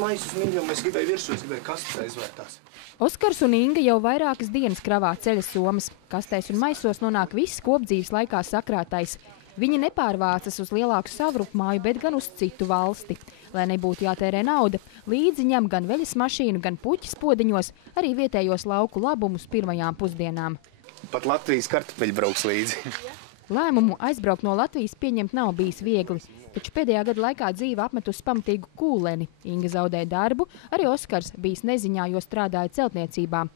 maisus miļļumu, es gribēju virsū, es gribēju kastes aizvērtās. Oskars un Inga jau vairākas dienas kravā ceļa somas. Kastēs un maisos nonāk viss kopdzīves laikā sakrātais. Viņi nepārvācas uz lielāku savrupmāju, bet gan uz citu valsti. Lai nebūtu jātērē nauda, līdzi ņem gan veļas mašīnu, gan puķis podiņos, arī vietējos lauku labumus pirmajām pusdienām. Pat Latvijas kartupeļi brauks līdzi. Lēmumu aizbraukt no Latvijas pieņemt nav bijis viegli, taču pēdējā gada laikā dzīve apmetusi pamatīgu kūleni. Inga zaudēja darbu, arī Oskars bijis neziņā, jo strādāja celtniecībā.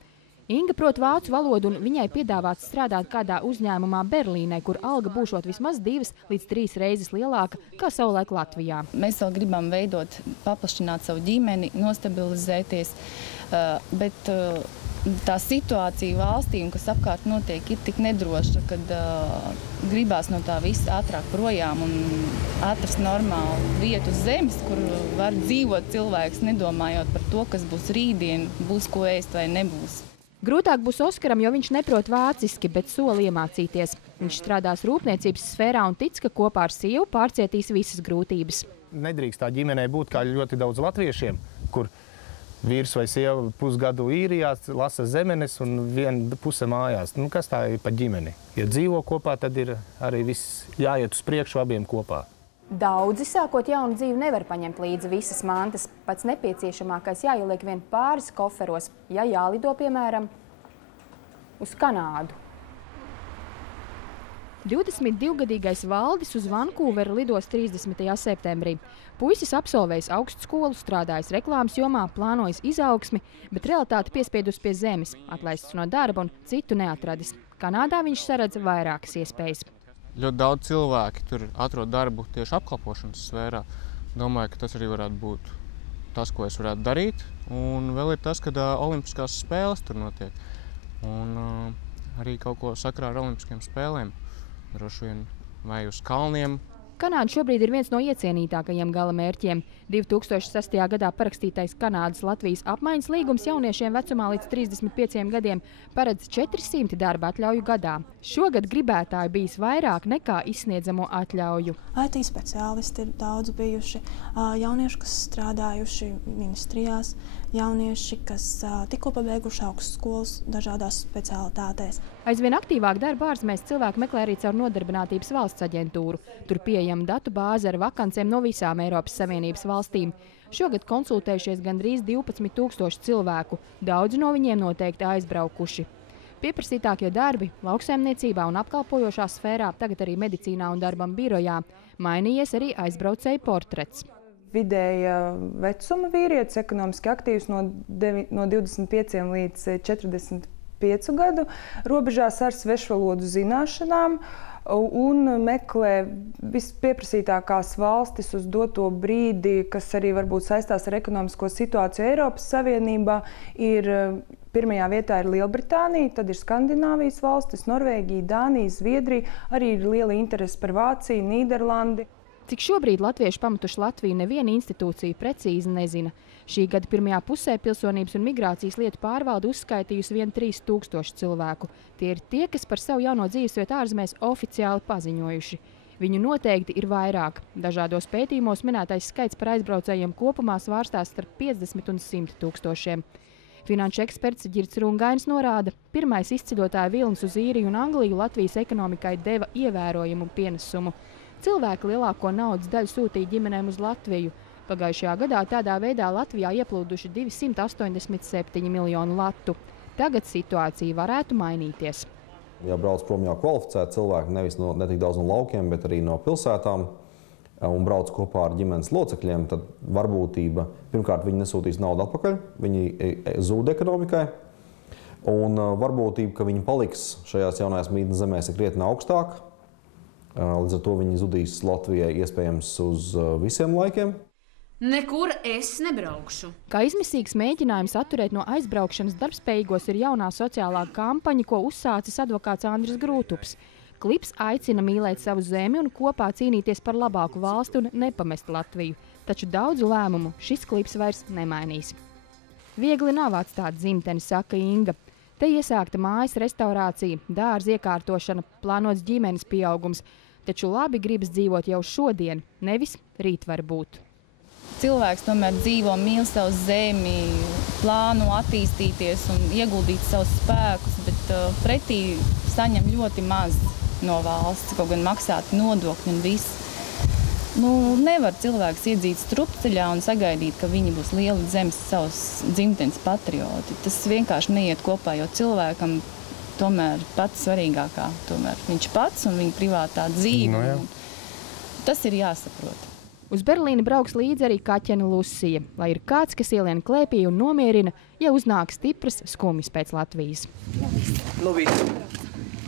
Inga prot vācu valodu un viņai piedāvāts strādāt kādā uzņēmumā Berlīnē, kur alga būšot vismaz 2 līdz 3 reizes lielāka kā savulaik Latvijā. Mēs vēl gribam veidot, paplašināt savu ģimeni, nostabilizēties, bet tā situācija valstī, kas apkārt notiek, ir tik nedroša, kad gribās no tā visa ātrāk projām un atrast normālu vietu uz zemes, kur var dzīvot cilvēks, nedomājot par to, kas būs rītdien, būs ko ēst vai nebūs. Grūtāk būs Oskaram, jo viņš neprot vāciski, bet soli iemācīties. Viņš strādās rūpniecības sfērā un tic, ka kopā ar sievu pārcietīs visas grūtības. Nedrīkst tā ģimenē būt kā ļoti daudz latviešiem, kur vīrs vai sieva pusgadu īrijā lasa zemenes un viena puse mājās. Kas tā ir pa ģimeni? Ja dzīvo kopā, tad ir arī viss jāiet uz priekšu abiem kopā. Daudzi, sākot jaunu dzīvi, nevar paņemt līdzi visas mantas. Pats nepieciešamākais jāieliek vien pāris koferos, ja jālido, piemēram, uz Kanādu. 22-gadīgais Valdis uz Vankūveru lidos 30. septembrī. Puisis absolvējis augstskolu, strādājis reklāmas jomā, plānojis izaugsmi, bet realitāte piespiedus pie zemes, atlaists no darba un citu neatradis. Kanādā viņš saredz vairākas iespējas. Ļoti daudz cilvēki tur atrod darbu tieši apkalpošanas sfērā. Domāju, ka tas arī varētu būt tas, ko es varētu darīt. Un vēl ir tas, kad olimpiskās spēles tur notiek. Un arī kaut ko sakrā ar olimpiskajām spēlēm. Droši vien vai uz kalniem. Kanāda šobrīd ir viens no iecienītākajiem gala mērķiem. 2006. gadā parakstītais Kanādas-Latvijas apmaiņas līgums jauniešiem vecumā līdz 35 gadiem paredz 400 darba atļauju gadā. Šogad gribētāju bijis vairāk nekā izsniedzamo atļauju. IT speciālisti ir daudz bijuši, jaunieši, kas strādājuši ministrijās, jaunieši, kas tikko pabeiguši augstskolas dažādās speciālitātēs. Aizvien aktīvāk darba ārzemēs cilvēki meklē arī caur Nodarbinātības valsts aģentūru. Tur pieejama datu bāze ar vakancēm no visām Eiropas Savienības valstīm. Šogad konsultējušies gandrīz 12 000 cilvēku. Daudzi no viņiem noteikti aizbraukuši. Pieprasītākie darbi lauksaimniecībā un apkalpojošā sfērā, tagad arī medicīnā un darbam birojā. Mainījies arī aizbraucēju portrets. Vidēja vecuma vīrietis, ekonomiski aktīvs no 25 līdz 45 gadu, robežās ar svešvalodu zināšanām un meklē vispieprasītākās valstis uz doto brīdi, kas arī varbūt saistās ar ekonomisko situāciju Eiropas Savienībā. Pirmajā vietā ir Lielbritānija, tad ir Skandināvijas valstis, Norvēģija, Dānija, Zviedrija, arī ir liela interese par Vāciju, Nīderlandi. Cik šobrīd latvieši pametuši Latviju, neviena institūcija precīzi nezina. Šī gada pirmajā pusē Pilsonības un migrācijas lietu pārvalde uzskaitījusi vien 3000 cilvēku. Tie ir tie, kas par savu jauno dzīvesvietu ārzemēs oficiāli paziņojuši. Viņu noteikti ir vairāk. Dažādos pētījumos minētais skaits par aizbraucējiem kopumā svārstās starp 50 un 100 tūkstošiem. Finanšu eksperts Ģirds Rungainis norāda, pirmais izceļotāja vilnis uz Īriju un Angliju Latvijas ekonomikai deva ievērojumu pienesumu. Cilvēki lielāko naudas daļu sūtīja ģimenēm uz Latviju. Pagājušajā gadā tādā veidā Latvijā ieplūduši 287 miljonu latu. Tagad situācija varētu mainīties. Ja brauc prom jau kvalificēti cilvēki, ne tik daudz no laukiem, bet arī no pilsētām, un brauc kopā ar ģimenes locekļiem, tad varbūtība, pirmkārt, viņi nesūtīs naudu atpakaļ, viņi zūd ekonomikai, un varbūtība, ka viņi paliks šajās jaunajās mītnes zemēs, ir krietni augstāk. Līdz ar to viņi zudīs Latvijai iespējams uz visiem laikiem. Nekur es nebraukšu. Kā izmisīgs mēģinājums atturēt no aizbraukšanas darbspējīgos ir jaunā sociālā kampaņa, ko uzsācis advokāts Andris Grūtups. Klips aicina mīlēt savu zemi un kopā cīnīties par labāku valsti un nepamest Latviju. Taču daudzu lēmumu šis klips vairs nemainīs. Viegli nav atstāt dzimteni, saka Inga. Te iesākta mājas restaurācija, dārza iekārtošana, plānots ģimenes pieaugums. Taču labi gribas dzīvot jau šodien, nevis rīt var būt. Cilvēks tomēr dzīvo, mīl savu zemi, plāno attīstīties un ieguldīt savus spēkus, bet pretī saņem ļoti maz no valsts, kaut gan maksāt nodokļi un viss. Nevar cilvēks iedzīt strupceļā un sagaidīt, ka viņi būs lieli zemes savas dzimtenes patrioti. Tas vienkārši neiet kopā, jo cilvēkam tomēr pats svarīgākā. Tomēr viņš pats un viņa privātā dzīve. Tas ir jāsaprot. Uz Berlīni brauks līdzi arī kaķene Lucija, lai ir kāds, kas ielien klēpī un nomierina, ja uznāk stipras skumjas pēc Latvijas. Viss.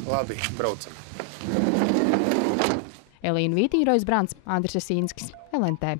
Labi, braucam. Elīna Vītīrojas Brants, Andris Jasīnskis, LNT.